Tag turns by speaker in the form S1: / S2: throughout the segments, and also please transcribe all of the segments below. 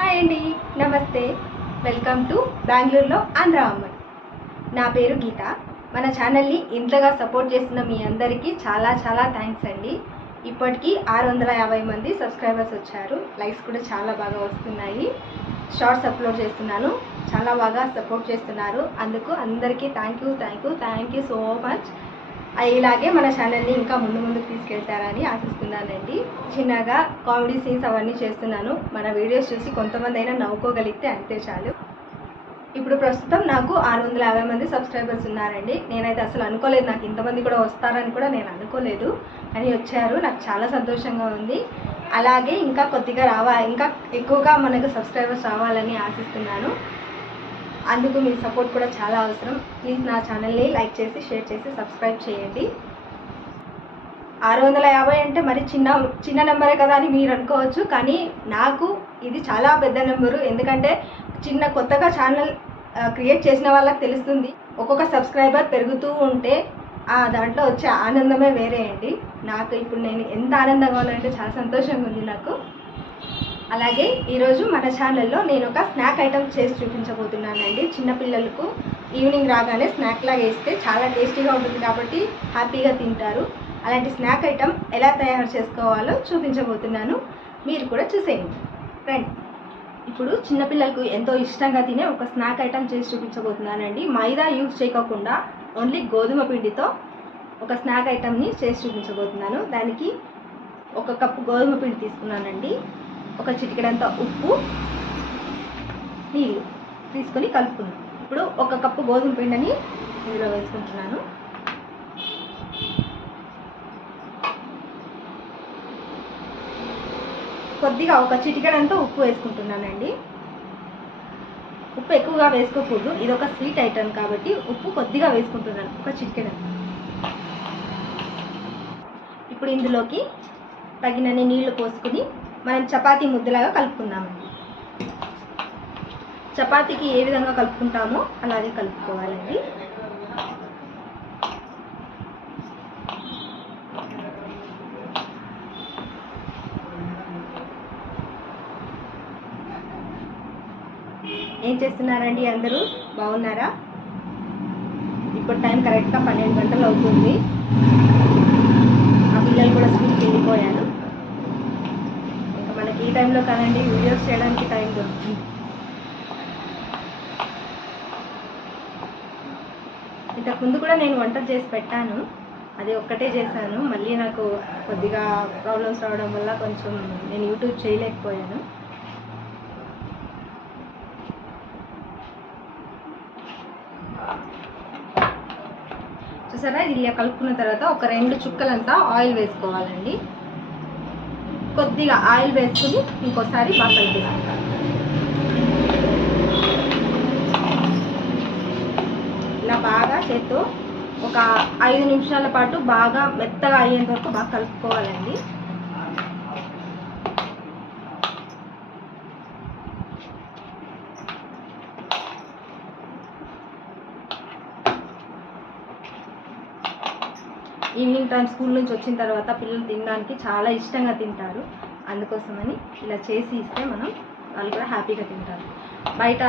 S1: Hi అండి నమస్తే. Welcome to బెంగళూరులో ఆంధ్ర అమ్మాయి నా పేరు గీత. మన ఛానల్ని ఇంతగా సపోర్ట్ చేస్తున్న మీ అందరికీ చాలా చాలా థ్యాంక్స్ అండి. ఇప్పటికీ ఆరు వందల యాభై మంది సబ్స్క్రైబర్స్ వచ్చారు. లైక్స్ కూడా చాలా బాగా వస్తున్నాయి. షార్ట్స్ అప్లోడ్ చేస్తున్నాను. చాలా బాగా సపోర్ట్ చేస్తున్నారు. అందుకు అందరికీ thank you thank you thank you so much. ఇలాగే మన ఛానల్ని ఇంకా ముందు ముందుకు తీసుకెళ్తారని ఆశిస్తున్నానండి. చిన్నగా కామెడీ సీన్స్ అవన్నీ చేస్తున్నాను. మన వీడియోస్ చూసి కొంతమంది అయినా నవ్వుకోగలిగితే అంతే చాలు. ఇప్పుడు ప్రస్తుతం నాకు ఆరు వందల యాభై మంది సబ్స్క్రైబర్స్ ఉన్నారండి. నేనైతే అసలు అనుకోలేదు. నాకు ఇంతమంది కూడా వస్తారని కూడా నేను అనుకోలేదు. కానీ వచ్చారు. నాకు చాలా సంతోషంగా ఉంది. అలాగే ఇంకా కొద్దిగా రావా ఇంకా ఎక్కువగా మనకు సబ్స్క్రైబర్స్ రావాలని ఆశిస్తున్నాను. అందుకు మీ సపోర్ట్ కూడా చాలా అవసరం. ప్లీజ్ నా ఛానల్ని లైక్ చేసి షేర్ చేసి సబ్స్క్రైబ్ చేయండి. ఆరు వందల యాభై అంటే మరి చిన్న చిన్న నెంబరే కదా అని మీరు అనుకోవచ్చు కానీ నాకు ఇది చాలా పెద్ద నెంబరు. ఎందుకంటే చిన్న కొత్తగా ఛానల్ క్రియేట్ చేసిన వాళ్ళకి తెలుస్తుంది. ఒక్కొక్క సబ్స్క్రైబర్ పెరుగుతూ ఉంటే ఆ దాంట్లో వచ్చే ఆనందమే వేరే అండి. నాకు ఇప్పుడు నేను ఎంత ఆనందంగా ఉన్నానంటే చాలా సంతోషంగా ఉంది నాకు. అలాగే ఈరోజు మన ఛానల్లో నేను ఒక స్నాక్ ఐటమ్ చేసి చూపించబోతున్నానండి. చిన్నపిల్లలకు ఈవినింగ్ రాగానే స్నాక్ లాగా వేస్తే చాలా టేస్టీగా ఉంటుంది కాబట్టి హ్యాపీగా తింటారు. అలాంటి స్నాక్ ఐటమ్ ఎలా తయారు చేసుకోవాలో చూపించబోతున్నాను. మీరు కూడా చూసేయండి. రండి. ఇప్పుడు చిన్నపిల్లలకు ఎంతో ఇష్టంగా తినే ఒక స్నాక్ ఐటమ్ చేసి చూపించబోతున్నానండి. మైదా యూజ్ చేయకోకుండా ఓన్లీ గోధుమ పిండితో ఒక స్నాక్ ఐటమ్ని చేసి చూపించబోతున్నాను. దానికి ఒక కప్పు గోధుమ పిండి తీసుకున్నానండి. ఒక చిటికెడంత ఉప్పు నీళ్ళు తీసుకొని కలుపుకున్నాను ఇప్పుడు ఒక కప్పు గోధుమ పిండిని ఇందులో వేసుకుంటున్నాను. కొద్దిగా ఒక చిటికెడంతా ఉప్పు వేసుకుంటున్నానండి. ఉప్పు ఎక్కువగా వేసుకోకూడదు. ఇది ఒక స్వీట్ ఐటమ్ కాబట్టి ఉప్పు కొద్దిగా వేసుకుంటున్నాను ఒక చిటికెడంత. ఇప్పుడు ఇందులోకి తగినన్ని నీళ్ళు పోసుకుని మనం చపాతీ ముద్దలాగా కలుపుకుందామండి. చపాతీకి ఏ విధంగా కలుపుకుంటామో అలాగే కలుపుకోవాలండి. ఏం చేస్తున్నారండి అందరూ? బాగున్నారా? ఇప్పుడు టైం కరెక్ట్గా పన్నెండు గంటలు అవుతుంది. ఆ పిల్లలు కూడా స్కూల్కి వెళ్ళిపోయారు. ఈ టైంలో కాదండి వీడియోస్ చేయడానికి టైం దొరుకుతుంది. ఇంతకు ముందు కూడా నేను వంట చేసి పెట్టాను. అది ఒక్కటే చేశాను. మళ్ళీ నాకు కొద్దిగా ప్రాబ్లమ్స్ రావడం వల్ల కొంచెం నేను యూట్యూబ్ చేయలేకపోయాను. చూసారా? ఇది ఇలా కలుపుకున్న తర్వాత ఒక రెండు చుక్కలంతా ఆయిల్ వేసుకోవాలండి. కొద్దిగా ఆయిల్ వేసుకుని ఇంకోసారి బాగా కలిపేసుకుంటాం ఇలా బాగా చేత్తో ఒక ఐదు నిమిషాల పాటు బాగా మెత్తగా అయ్యేంత వరకు బాగా కలుపుకోవాలండి ఈవినింగ్ టైం స్కూల్ నుంచి వచ్చిన తర్వాత పిల్లలు తినడానికి చాలా ఇష్టంగా తింటారు. అందుకోసమని ఇలా చేసి ఇస్తే మనం వాళ్ళు కూడా హ్యాపీగా తింటారు. బయట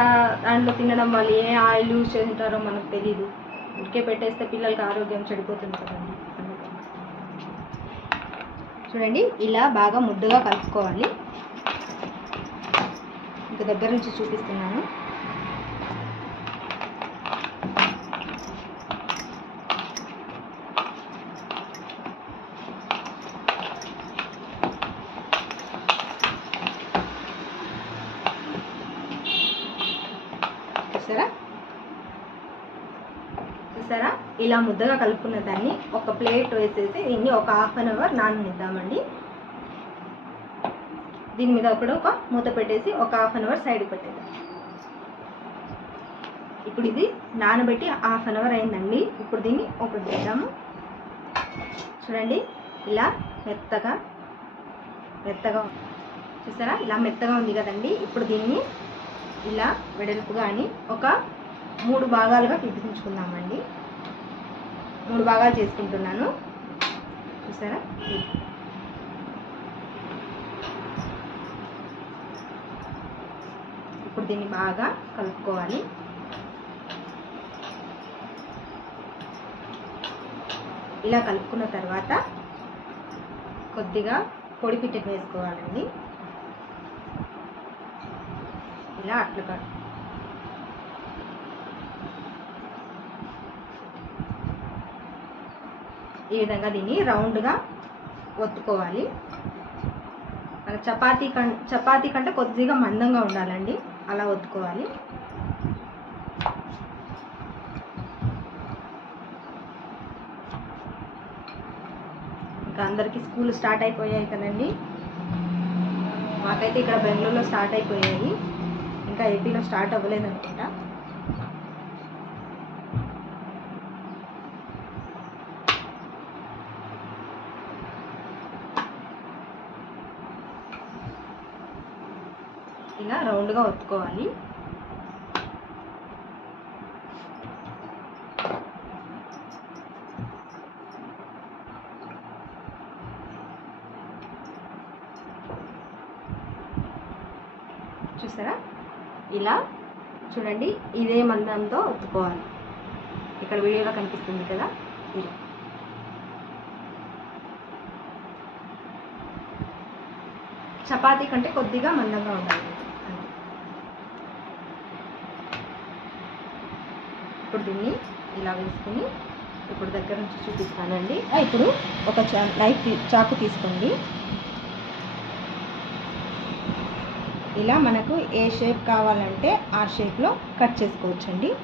S1: దాంట్లో తినడం వల్ల ఏ ఆయిల్ యూజ్ చేసింటారో మనకు తెలియదు ఉడికే పెట్టేస్తే పిల్లలకి ఆరోగ్యం చెడిపోతుంది కదండి. చూడండి ఇలా బాగా ముద్దగా కలుపుకోవాలి. ఇంకా దగ్గర నుంచి చూపిస్తున్నాను చూసారా చూసారా ఇలా ముద్దగా కలుపుకున్న దాన్ని ఒక ప్లేట్ వేసేసి దీన్ని ఒక హాఫ్ అన్ అవర్ నాననిద్దామండి. దీని మీద కూడా ఒక మూత పెట్టేసి ఒక హాఫ్ అన్ అవర్ సైడ్ పెట్టేద్దాం. ఇప్పుడు ఇది నానబెట్టి హాఫ్ అన్ అవర్ అయిందండి. ఇప్పుడు దీన్ని ఓపెన్ చేద్దాము. చూడండి ఇలా మెత్తగా మెత్తగా చూసారా? ఇలా మెత్తగా ఉంది కదండి. ఇప్పుడు దీన్ని ఇలా వెడల్పుగా అని ఒక మూడు భాగాలుగా విభజించుకుందామండి. మూడు భాగాలు చేసుకుంటున్నాను. చూసారా? ఇప్పుడు దీన్ని బాగా కలుపుకోవాలి. ఇలా కలుపుకున్న తర్వాత కొద్దిగా పొడి పిట్టకి వేసుకోవాలండి. ఇలా అట్లు క- ఈ విధంగా దీన్ని రౌండ్గా ఒత్తుకోవాలి. మన చపాతీ కం చపాతీ కంటే కొద్దిగా మందంగా ఉండాలండి. అలా ఒత్తుకోవాలి. ఇంకా అందరికీ స్కూల్ స్టార్ట్ అయిపోయాయి కదండి. మాకైతే ఇక్కడ బెంగళూరులో స్టార్ట్ అయిపోయాయి. ఇంకా ఏపీలో స్టార్ట్ అవ్వలేదు అనుకుంటా. ఇలా రౌండ్గా ఒత్తుకోవాలి. చూసారా? ఇలా చూడండి ఇదే మందంతో ఒత్తుకోవాలి. ఇక్కడ వీడియోలో కనిపిస్తుంది కదా ఇలా చపాతీ కంటే కొద్దిగా మందంగా ఉండాలి అంతే. ఇప్పుడు దీన్ని ఇలా వేసుకుని ఇప్పుడు దగ్గర నుంచి చూపిస్తానండి. ఇప్పుడు ఒక చా- నైఫ్ చాకు తీసుకోండి. ఇలా మనకు ఏ షేప్ కావాలంటే ఆ షేప్లో కట్ చేసుకోవచ్చండి.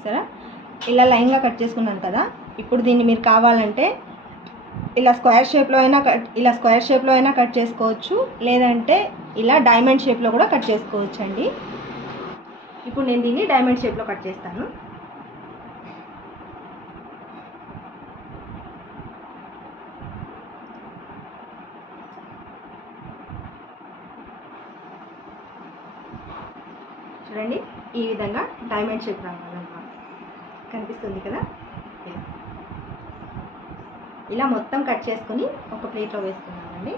S1: చూసారా ఇలా లైన్గా కట్ చేసుకున్నాను కదా ఇప్పుడు దీన్ని మీరు కావాలంటే ఇలా స్క్వేర్ షేప్లో అయినా కట్ ఇలా స్క్వేర్ షేప్లో అయినా కట్ చేసుకోవచ్చు లేదంటే ఇలా డైమండ్ షేప్లో కూడా కట్ చేసుకోవచ్చు అండి ఇప్పుడు నేను దీన్ని డైమండ్ షేప్లో కట్ చేస్తాను. చూడండి ఈ విధంగా డైమండ్ షేప్ రావాలి. కనిపిస్తుంది కదా? ఇలా మొత్తం కట్ చేసుకుని ఒక ప్లేట్లో వేసుకున్నామండి.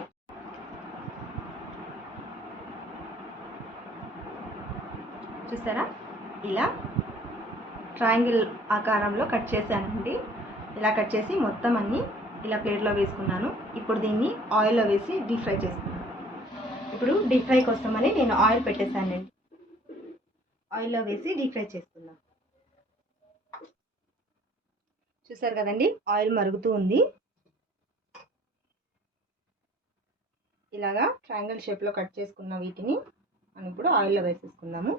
S1: చూసారా? ఇలా ట్రయాంగిల్ ఆకారంలో కట్ చేశానండి. ఇలా కట్ చేసి మొత్తం అన్నీ ఇలా ప్లేట్లో వేసుకున్నాను. ఇప్పుడు దీన్ని ఆయిల్లో వేసి డీప్ ఫ్రై చేసుకున్నాను. ఇప్పుడు డీప్ ఫ్రై కోసమని నేను ఆయిల్ పెట్టేశానండి. ఆయిల్లో వేసి డీప్ ఫ్రై చేసుకున్నాను చూసారు కదండి? ఆయిల్ మరుగుతూ ఉంది. ఇలాగా ట్రయాంగిల్ షేప్లో కట్ చేసుకున్న వీటిని మనం ఇప్పుడు ఆయిల్లో వేసేసుకుందాము.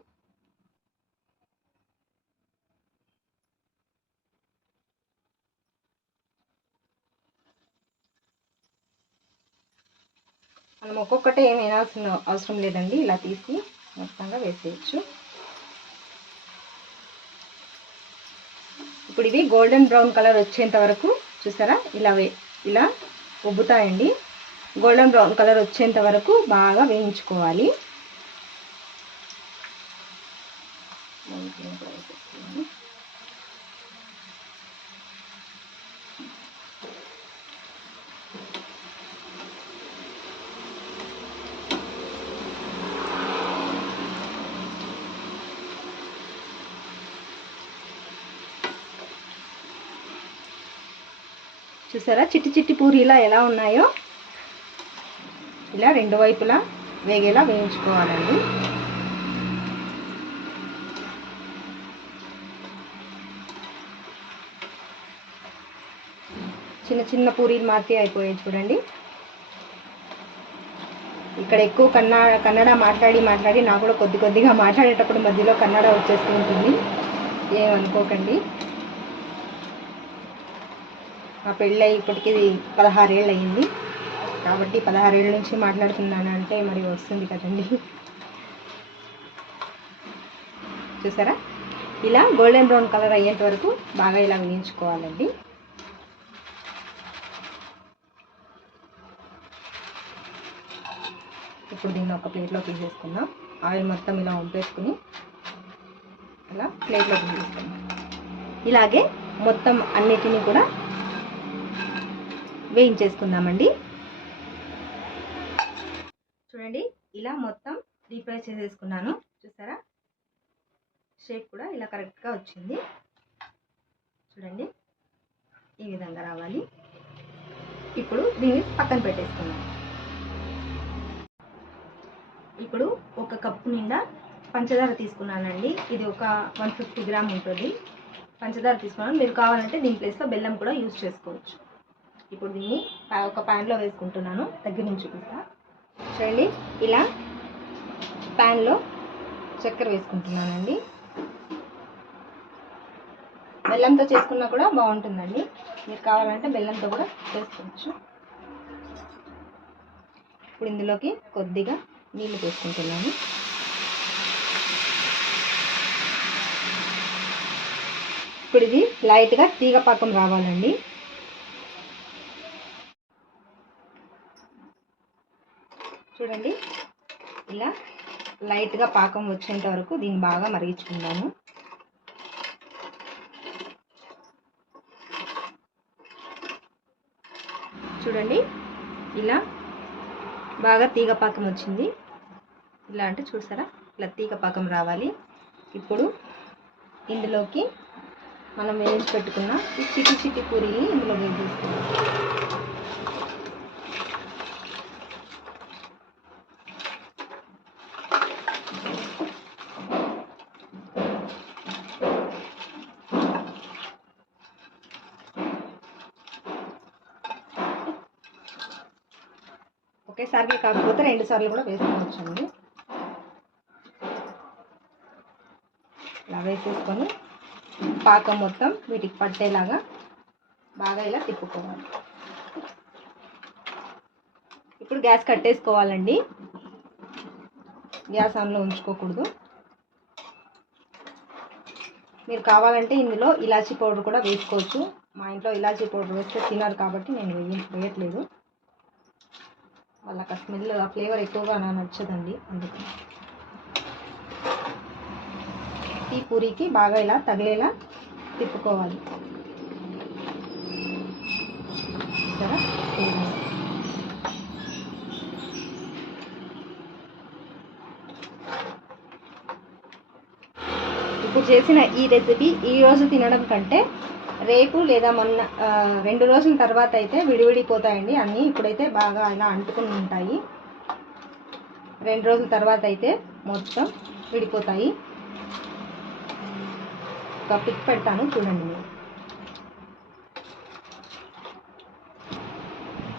S1: మనం ఒక్కొక్కటే ఏమి వేయాల్సిన అవసరం లేదండి. ఇలా తీసి మొత్తంగా వేసేయచ్చు. ఇప్పుడు ఇవి గోల్డెన్ బ్రౌన్ కలర్ వచ్చేంత వరకు చూసారా? ఇలా వే ఇలా ఉబ్బుతాయండి. గోల్డెన్ బ్రౌన్ కలర్ వచ్చేంత వరకు బాగా వేయించుకోవాలి. చూసారా? చిట్టి చిట్టి పూరీలా ఎలా ఉన్నాయో? ఇలా రెండు వైపులా వేగేలా వేయించుకోవాలండి. చిన్న చిన్న పూరీలు మాత్రమే అయిపోయాయి చూడండి. ఇక్కడ ఎక్కువ కన్నడ కన్నడ మాట్లాడి మాట్లాడి నాకు కూడా కొద్ది కొద్దిగా మాట్లాడేటప్పుడు మధ్యలో కన్నడ వచ్చేస్తూ ఉంటుంది. ఏమనుకోకండి. నా పెళ్ళి ఇప్పటికీ పదహారేళ్ళు అయింది కాబట్టి పదహారేళ్ళ నుంచి మాట్లాడుతున్నాను అంటే మరి వస్తుంది కదండి. చూసారా? ఇలా గోల్డెన్ బ్రౌన్ కలర్ అయ్యేంత వరకు బాగా ఇలా వేయించుకోవాలండి. ఇప్పుడు దీన్ని ఒక ప్లేట్లో తీసేసుకుందాం. ఆయిల్ మొత్తం ఇలా వంపేసుకుని ఇలా ప్లేట్లో తీసేసుకుందాం. ఇలాగే మొత్తం అన్నిటినీ కూడా వేయించేసుకుందామండి. చూడండి ఇలా మొత్తం డీప్ ఫ్రై చేసేసుకున్నాను. చూసారా? షేప్ కూడా ఇలా కరెక్ట్గా వచ్చింది. చూడండి ఈ విధంగా రావాలి. ఇప్పుడు దీన్ని పక్కన పెట్టేసుకున్నాం ఇప్పుడు ఒక కప్పు నిండా పంచదార తీసుకున్నానండి. ఇది ఒక వన్ ఫిఫ్టీ గ్రామ్ ఉంటుంది. పంచదార తీసుకున్నాను. మీరు కావాలంటే దీని ప్లేస్లో బెల్లం కూడా యూజ్ చేసుకోవచ్చు. ఇప్పుడు దీన్ని ఒక ప్యాన్లో వేసుకుంటున్నాను. దగ్గర నుంచి చూపిస్తా. చూడండి ఇలా ప్యాన్లో చక్కెర వేసుకుంటున్నానండి. బెల్లంతో చేసుకున్నా కూడా బాగుంటుందండి. మీరు కావాలంటే బెల్లంతో కూడా చేసుకోవచ్చు. ఇప్పుడు ఇందులోకి కొద్దిగా నీళ్ళు వేసుకుంటున్నాను ఇప్పుడు ఇది లైట్గా తీగ పాకం రావాలండి. చూడండి. ఇలా లైట్గా పాకం వచ్చేంత వరకు దీన్ని బాగా మరిగించుకున్నాను చూడండి. ఇలా బాగా తీగ పాకం వచ్చింది. ఇలా అంటే చూసారా? ఇలా తీగ పాకం రావాలి. ఇప్పుడు ఇందులోకి మనం వేయించి పెట్టుకున్న ఈ చిటి చిటి పూరీని ఇందులో వేసేస్తున్నాం. ఒకేసారి కాకపోతే రెండు సార్లు కూడా వేసుకోవచ్చండి. ఇలా వేసేసుకొని పాకం మొత్తం వీటికి పట్టేలాగా బాగా ఇలా తిప్పుకోవాలి. ఇప్పుడు గ్యాస్ కట్టేసుకోవాలండి. గ్యాస్ ఆన్లో ఉంచుకోకూడదు. మీరు కావాలంటే ఇందులో ఇలాచీ పౌడర్ కూడా వేసుకోవచ్చు. మా ఇంట్లో ఇలాచీ పౌడర్ వేస్తే తినరు కాబట్టి నేను వేయట్లేదు. వాళ్ళకి ఆ స్మెల్ ఆ ఫ్లేవర్ ఎక్కువగా నాకు నచ్చదండి అందుకు. ఈ పూరికి బాగా ఇలా తగిలేలా తిప్పుకోవాలి. ఇప్పుడు చేసిన ఈ రెసిపీ ఈరోజు తినడం కంటే రేపు లేదా మొన్న రెండు రోజుల తర్వాత అయితే విడివిడిపోతాయండి. అన్నీ ఇప్పుడైతే బాగా ఇలా అంటుకుని ఉంటాయి. రెండు రోజుల తర్వాత అయితే మొత్తం విడిపోతాయి. ఒక పిక్ పెడతాను చూడండి మీరు.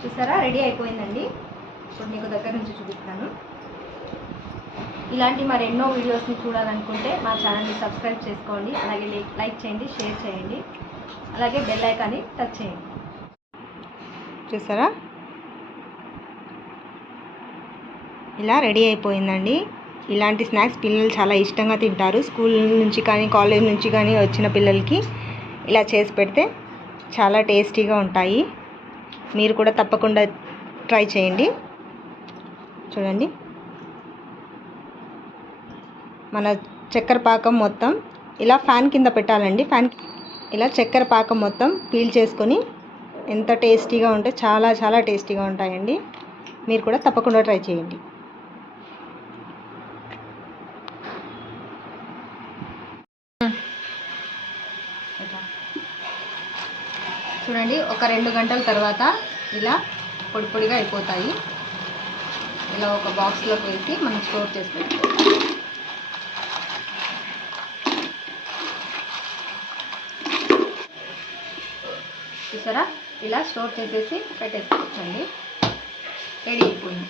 S1: చూసారా? రెడీ అయిపోయిందండి. ఇప్పుడు మీకు దగ్గర నుంచి చూపిస్తాను. ఇలాంటి మరెన్నో వీడియోస్ని చూడాలనుకుంటే మా ఛానల్ని సబ్స్క్రైబ్ చేసుకోండి. అలాగే లైక్- లైక్ చేయండి షేర్ చేయండి. అలాగే బెల్ ఐకాన్ని టచ్ చేయండి. చూసారా? ఇలా రెడీ అయిపోయిందండి. ఇలాంటి స్నాక్స్ పిల్లలు చాలా ఇష్టంగా తింటారు. స్కూల్ నుంచి కానీ కాలేజ్ నుంచి కానీ వచ్చిన పిల్లలకి ఇలా చేసి పెడితే చాలా టేస్టీగా ఉంటాయి. మీరు కూడా తప్పకుండా ట్రై చేయండి. చూడండి. మన చక్కెర పాకం మొత్తం ఇలా ఫ్యాన్ కింద పెట్టాలండి. ఫ్యాన్ ఇలా చక్కెర పాకం మొత్తం పీల్ చేసుకొని ఎంత టేస్టీగా ఉంటే చాలా చాలా టేస్టీగా ఉంటాయండి. మీరు కూడా తప్పకుండా ట్రై చేయండి. చూడండి ఒక రెండు గంటల తర్వాత ఇలా పొడి పొడిగా అయిపోతాయి. ఇలా ఒక బాక్స్లోకి వేసి మనం స్టోర్ చేసి పెట్టుకోవాలి. చూసారా? ఇలా స్టోర్ చేసేసి పెట్టేసుకోవచ్చండి. రెడీ అయిపోయింది.